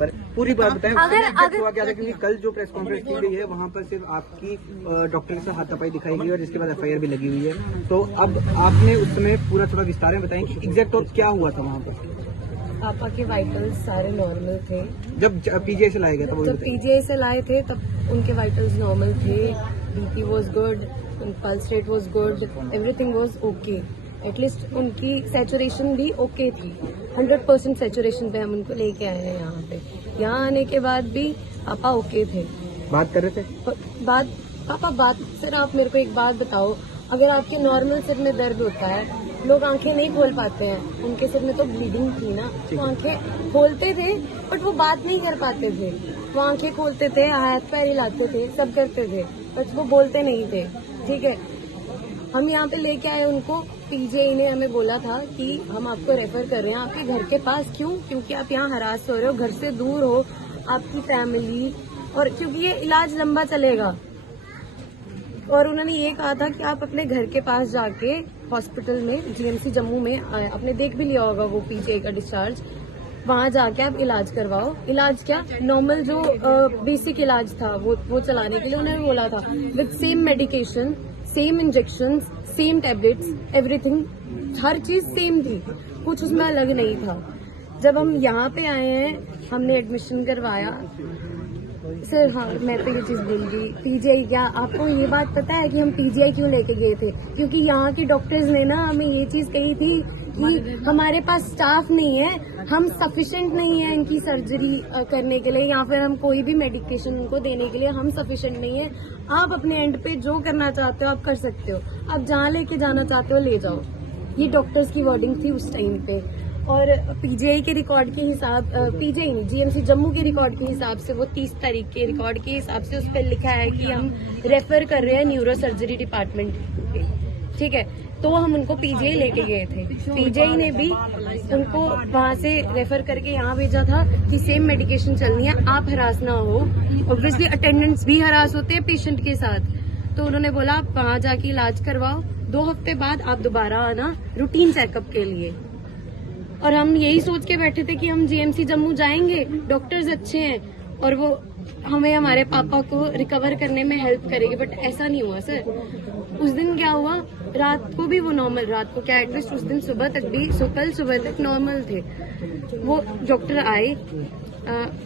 पर पूरी बात बताएं। अगर हुआ क्या था, क्योंकि कल जो प्रेस कॉन्फ्रेंस की गई है वहाँ पर सिर्फ आपकी डॉक्टर के साथ हाथापाई दिखाई गई और जिसके बाद FIR भी लगी हुई है। तो अब आपने उस समय पूरा थोड़ा विस्तार में बताएं कि एग्जैक्ट और क्या हुआ था वहाँ पर। पापा के वाइटल्स सारे नॉर्मल थे। जब PGI से लाए गए तब PGI से लाए थे तब उनके वाइटल्स नॉर्मल थे। BP was good, pulse rate was good, everything was okay. At least उनकी सैचुरेशन भी ओके थी। 100% सैचुरेशन पे हम उनको लेके आए हैं यहाँ पे। यहाँ आने के बाद भी पापा ओके थे। बात कर रहे थे। पापा सर आप मेरे को एक बात बताओ, अगर आपके नॉर्मल सिर में दर्द होता है, लोग आंखें नहीं खोल पाते हैं। उनके सिर में तो ब्लीडिंग थी ना, तो आंखें खोलते थे बट वो बात नहीं कर पाते थे। वो आंखें खोलते थे, हाथ पैर हिलाते थे, सब करते थे, बट वो बोलते नहीं थे। ठीक है, हम यहाँ पे लेके आए उनको। PGI ने हमें बोला था कि हम आपको रेफर कर रहे हैं आपके घर के पास। क्यों? क्योंकि आप यहाँ हरास हो रहे हो, घर से दूर हो, आपकी फैमिली, और क्योंकि ये इलाज लंबा चलेगा। और उन्होंने ये कहा था कि आप अपने घर के पास जाके हॉस्पिटल में, GMC जम्मू में, आपने देख भी लिया होगा वो PGI का डिस्चार्ज, वहाँ जाके आप इलाज करवाओ। इलाज क्या, नॉर्मल जो बेसिक इलाज था वो चलाने के लिए उन्होंने बोला था, with same medication, same injections, same tablets, everything, हर चीज सेम थी, कुछ उसमें अलग नहीं था। जब हम यहाँ पे आए हैं, हमने एडमिशन करवाया। सर हाँ, मैं तो ये चीज बोल गई, PGI क्या, आपको ये बात पता है कि हम PGI क्यों लेके गए थे? क्योंकि यहाँ के डॉक्टर्स ने ना हमें ये चीज कही थी कि हमारे पास स्टाफ नहीं है, हम सफिशिएंट नहीं है इनकी सर्जरी करने के लिए, या फिर हम कोई भी मेडिकेशन उनको देने के लिए हम सफिशिएंट नहीं है। आप अपने एंड पे जो करना चाहते हो आप कर सकते हो, आप जहाँ लेके जाना चाहते हो ले जाओ। ये डॉक्टर्स की वर्डिंग थी उस टाइम पे। और PGI के रिकॉर्ड के हिसाब, PGI नहीं, GMC जम्मू के रिकॉर्ड के हिसाब से, वो 30 तारीख के रिकॉर्ड के हिसाब से उस पर लिखा है कि हम रेफर कर रहे हैं न्यूरो सर्जरी डिपार्टमेंट पे। ठीक है, तो हम उनको PGI लेके गए थे। PGI ने भी उनको वहाँ से रेफर करके यहाँ भेजा था कि सेम मेडिकेशन चलनी है, आप हरास ना हो। ऑब्वियसली अटेंडेंट्स भी हरास होते हैं पेशेंट के साथ, तो उन्होंने बोला आप वहाँ जाके इलाज करवाओ, 2 हफ्ते बाद आप दोबारा आना रूटीन चेकअप के लिए। और हम यही सोच के बैठे थे कि हम GMC जम्मू जाएंगे, डॉक्टर्स अच्छे हैं और वो हमें, हमारे पापा को रिकवर करने में हेल्प करेंगे, बट ऐसा नहीं हुआ सर। उस दिन क्या हुआ, रात को भी वो नॉर्मल, रात को क्या एटलीस्ट उस दिन सुबह तक भी, कल सुबह तक नॉर्मल थे। वो डॉक्टर आए,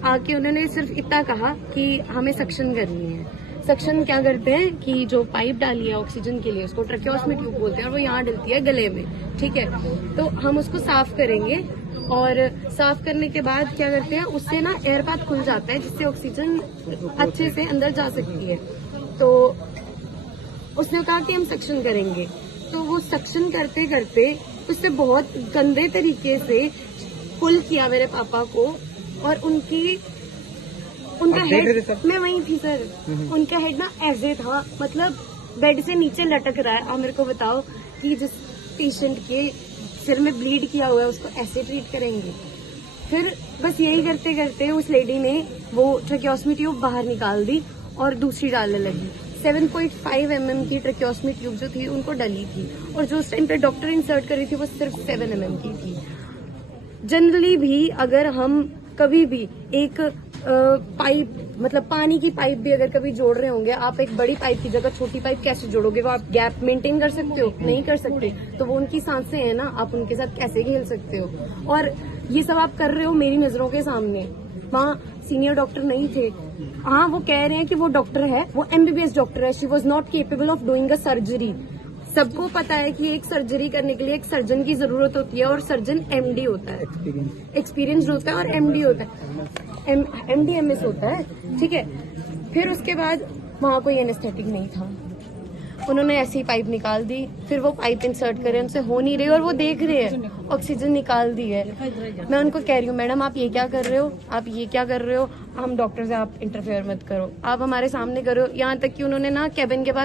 आके उन्होंने सिर्फ इतना कहा कि हमें सक्शन करनी है। सक्शन क्या करते हैं कि जो पाइप डाली है ऑक्सीजन के लिए, उसको ट्रैकियोस्मी ट्यूब बोलते हैं, और वो यहाँ डलती है गले में। ठीक है, तो हम उसको साफ करेंगे, और साफ करने के बाद क्या करते हैं, उससे ना एयर पाथ खुल जाता है जिससे ऑक्सीजन अच्छे से अंदर जा सकती है। तो उसने कहा कि हम सक्शन करेंगे, तो वो सक्शन करते करते उससे बहुत गंदे तरीके से पुल किया मेरे पापा को, और उनका हेड, मैं वही थी सर, उनका हेड ना ऐसे था, मतलब बेड से नीचे लटक रहा है। आप मेरे को बताओ कि जिस पेशेंट के सिर में ब्लीड किया हुआ है उसको ऐसे ट्रीट करेंगे? फिर बस यही करते करते उस लेडी ने वो ट्रैकियोस्मी ट्यूब बाहर निकाल दी और दूसरी डालने लगी। 7.5 mm की ट्रैकियोस्मी ट्यूब जो थी उनको डली थी, और जो उस टाइम पे डॉक्टर इंसर्ट कर रही थी वो सिर्फ 7 mm की थी। जनरली भी अगर हम कभी भी एक पाइप, मतलब पानी की पाइप भी अगर कभी जोड़ रहे होंगे, आप एक बड़ी पाइप की जगह छोटी पाइप कैसे जोड़ोगे? वो आप गैप मेंटेन कर सकते हो? नहीं कर सकते। तो वो उनकी सांसें हैं ना, आप उनके साथ कैसे खेल सकते हो? और ये सब आप कर रहे हो मेरी नजरों के सामने। वहाँ सीनियर डॉक्टर नहीं थे। हाँ, वो कह रहे हैं कि वो डॉक्टर है, वो MBBS डॉक्टर है, she was not capable of doing a surgery. सबको पता है कि एक सर्जरी करने के लिए एक सर्जन की जरूरत होती है, और सर्जन MD होता है, एक्सपीरियंस्ड होता है, और MD होता है, MD MS होता है। ठीक है, फिर उसके बाद वहाँ कोई एनेस्थेटिक नहीं था, उन्होंने ऐसी पाइप निकाल दी। फिर वो पाइप इंसर्ट करे, उनसे हो नहीं रही, और वो देख रहे हैं ऑक्सीजन निकाल दी है। मैं उनको कह रही हूँ, मैडम आप ये क्या कर रहे हो, आप ये क्या कर रहे हो, हम डॉक्टर से, आप इंटरफेयर मत करो, आप हमारे सामने करो। यहाँ तक कि उन्होंने ना कैबिन के पास